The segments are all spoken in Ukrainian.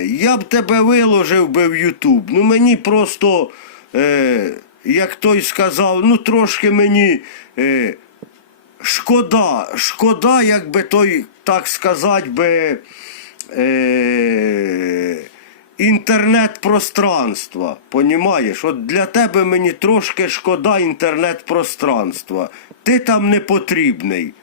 Я б тебе виложив би в Ютуб. Ну мені просто, е, як той сказав, ну трошки мені е, шкода, шкода, як би той, так сказати би. Е, інтернет-пространства. Понімаєш? От для тебе мені трошки шкода інтернет-пространства. Ти там не потрібний.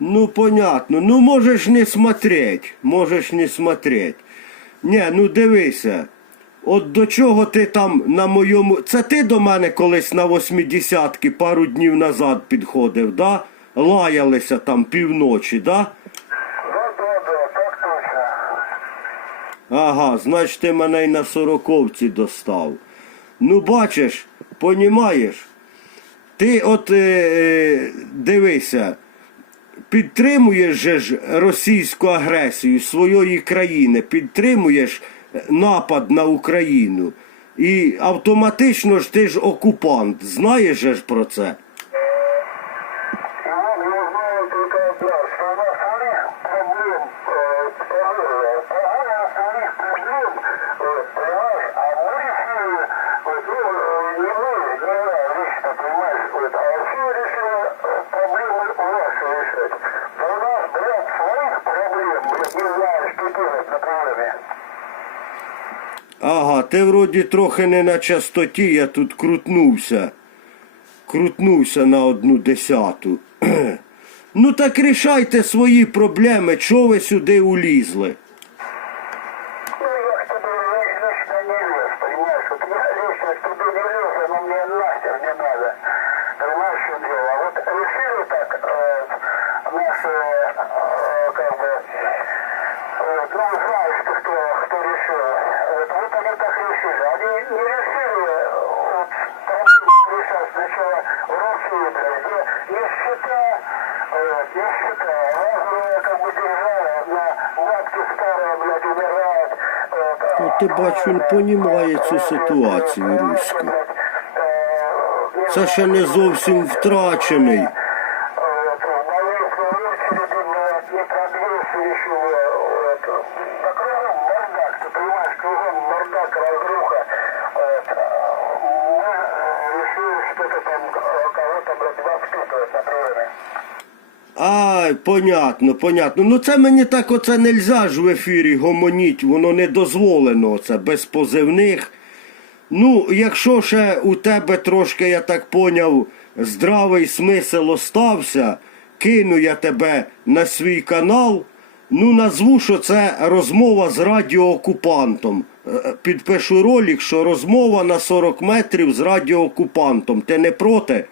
Ну, понятно. Ну, можеш не смотреть. Можеш не смотреть. Ні, ну дивися. От до чого ти там на моєму. Це ти до мене колись на 80-ки пару днів назад підходив, да? Лаялися там півночі, да, да, так точно. Ага, значить ти мене й на сороковці достав. Ну, бачиш, понімаєш, ти от е, е, дивися, підтримуєш же ж російську агресію своєї країни, підтримуєш е, напад на Україну. І автоматично ж ти ж окупант. Знаєш же ж про це? Ти вроді трохи не на частоті, я тут крутнувся. Крутнувся на одну десяту. ну так рішайте свої проблеми, чого ви сюди улізли? нищета, вот, нищета, разные, как бы, держава, на бабки старые, блядь, умирают. Вот, а- Ну, ти бачу, він понімає цю ситуацію руську. Це ще не зовсім втрачений. Вот, в Малайской очереди, блядь, не пробился еще, вот. Ай, понятно, понятно. Ну це мені так оце нельзя ж в ефірі гомоніть, воно не дозволено це без позивних. Ну, якщо ще у тебе трошки, я так поняв, здравий смисл остався, кину я тебе на свій канал. Ну, назву, що це розмова з радіоокупантом. Е, Підпишу ролик, що розмова на 40 метрів з радіоокупантом. Ти не проти? Нет,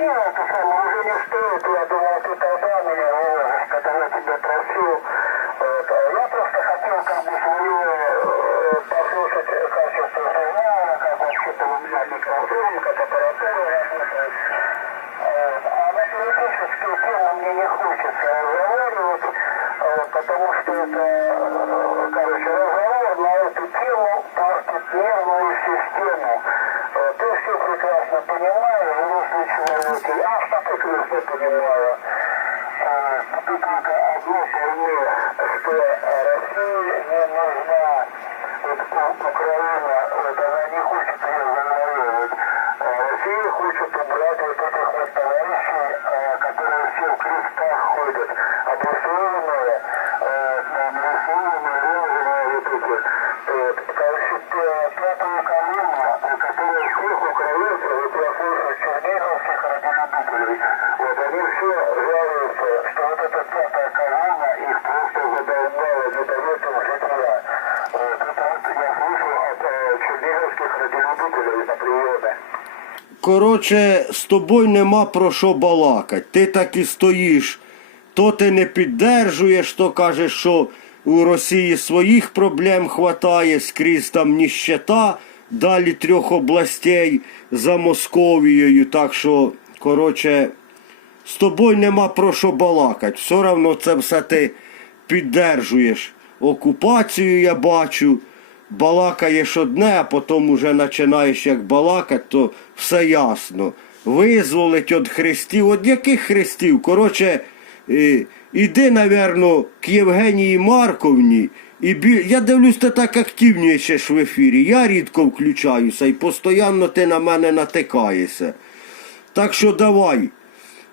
это самое, уже не стоит, я думал, ты тогда меня выложишь, когда я тебя просил. Вот. А я просто хотел как бы свое э, послушать э, качество сигнала, как вообще там у меня микрофон, как аппаратура работает. Вот. А на теоретическую тему мне не хочется разговаривать, вот, потому что это, э, короче, разговор на эту тему портит нервную систему. Э, Ты все прекрасно понимаешь, взрослый человек, и я что прекрасно понимаю. Э, Ты только одно пойми, что России не нужна вот, У- Украина, вот, она не хочет ее завоевывать. А Россия хочет убрать вот этих вот товарищей, э, которые все в крестах ходят, обрисованные, э, там, рисованные, розовые вот эти. Вот. Коротше, з тобою нема про що балакать. Ти так і стоїш. То ти не піддержуєш, то кажеш, що у Росії своїх проблем хватає, скрізь там ніщета. далі трьох областей за Московією. Так що, коротше, з тобою нема про що балакати. Все одно це все ти піддержуєш. Окупацію я бачу, балакаєш одне, а потім уже починаєш як балакати, то все ясно. Визволить від хрестів. От яких хрестів? Коротше, е, іди, напевно, к Євгенії Марковні. І бі... Я дивлюсь, ти так активніше в ефірі. Я рідко включаюся і постійно ти на мене натикаєшся. Так що давай,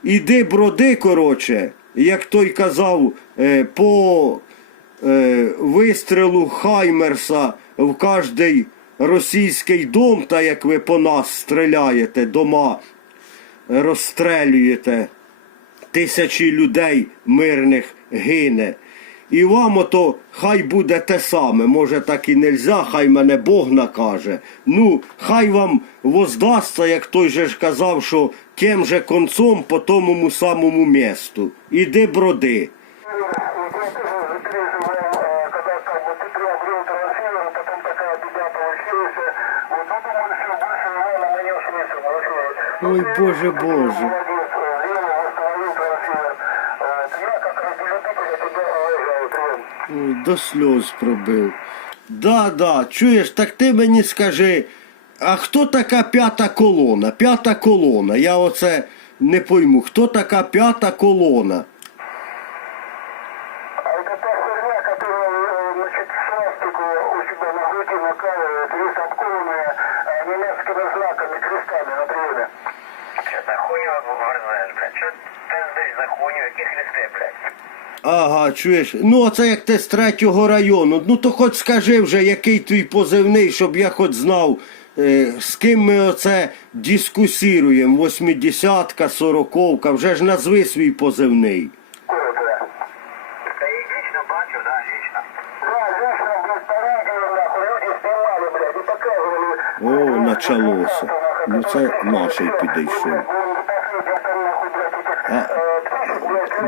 іди броди, коротше, як той казав, е, по е, вистрілу Хаймерса в кожний російський дом, та як ви по нас стріляєте, дома розстрелюєте, тисячі людей мирних гине. І вам ото хай буде те саме, може так і нельзя, хай мене Бог накаже. Ну, хай вам воздасться, як той же ж казав, що тим же концом по тому самому місту. Іди броди. Вот я тоже переживал, э, когда как бы ты приобрел трансфер, потом такая беда получилась. Вот ну, думаю, что больше его на моем смысл вообще. Ой, Боже, Боже. Молодец, э, Лена восстановил трансфер. Вот, я как радиолюбитель тебя уважаю, прям. Ой, до сльоз пробив. Да, да, чуєш, так ти мені скажи, а хто така п'ята колона? П'ята колона. Я оце не пойму, хто така п'ята колона? А это та херня, которая, э, значит, свастику у себя на груди накалывает, весь обкованная э, немецкими знаками, крестами на приеме. Че за хуйню борзаешь, блядь? Че ты здесь за хуйню? Какие хресты, блядь? Ага, чуєш. Ну, оце як ти з третього району. Ну то хоч скажи вже, який твій позивний, щоб я хоч знав, е, з ким ми оце дискусіруємо. Восьмидесятка, сороковка, вже ж назви свій позивний. Какое это? Ты лично бачу, да, лично. Да, лично, блядь, по радио, нахуй, люди снимали, блядь, и показывали. О, началося. Ну це наший підійшов. А,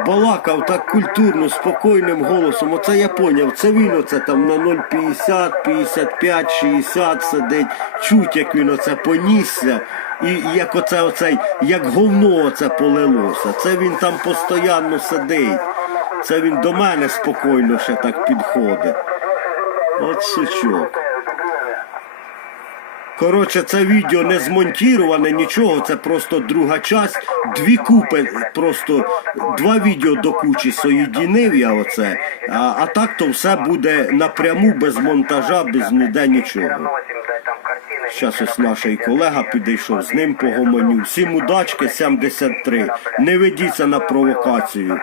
балакав так культурно, спокійним голосом. Оце я поняв. Це він оце там на 0,50, 55, 60 сидить. Чуть, як він оце понісся. І як оце оцей, як говно оце полилося. Це він там постійно сидить. Це він до мене спокійно ще так підходить. От сучок. Коротше, це відео не змонтіроване, нічого, це просто друга часть. Дві купи, просто два відео до кучі соєдінив я оце. А, а так то все буде напряму, без монтажа, без ніде нічого. Зараз ось наш колега підійшов, з ним погомоню. Всім удачки 73. Не ведіться на провокацію.